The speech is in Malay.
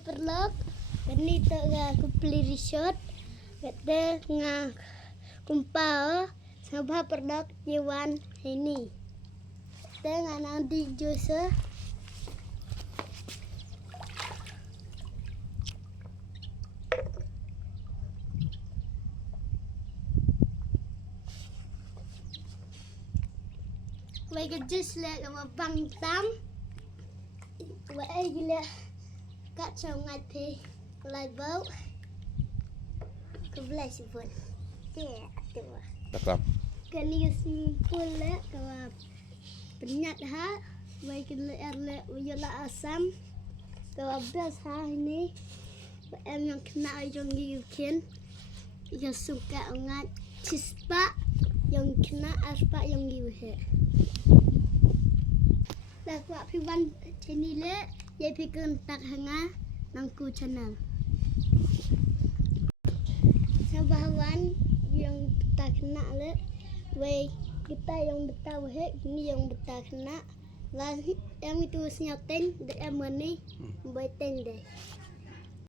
Perlok, kini tengah kupli resort, kata ngah kumpau, sabah perdok jiwan ini. Tengah nanti jose. Vậy cái jus là cái bằng tam. Vậy là các cháu ngày thì lại vấu. Cái này sẽ vốn. Cakap. Cái này simpul lah kalau penyat ha. Vậy cái là bây là asam. Kalau best ha ini. Em yang kena yang giukin. Yang suka ngat cispa yang kena aspa yang giuhe. Lạc vợ phi văn trên đi lễ dây phi cơn tạc hàng á năng cù channel sao bahawan yang tak kena lễ về kita yang betah hết ini yang betah kena lah em itu senyap ten em ini baik ten deh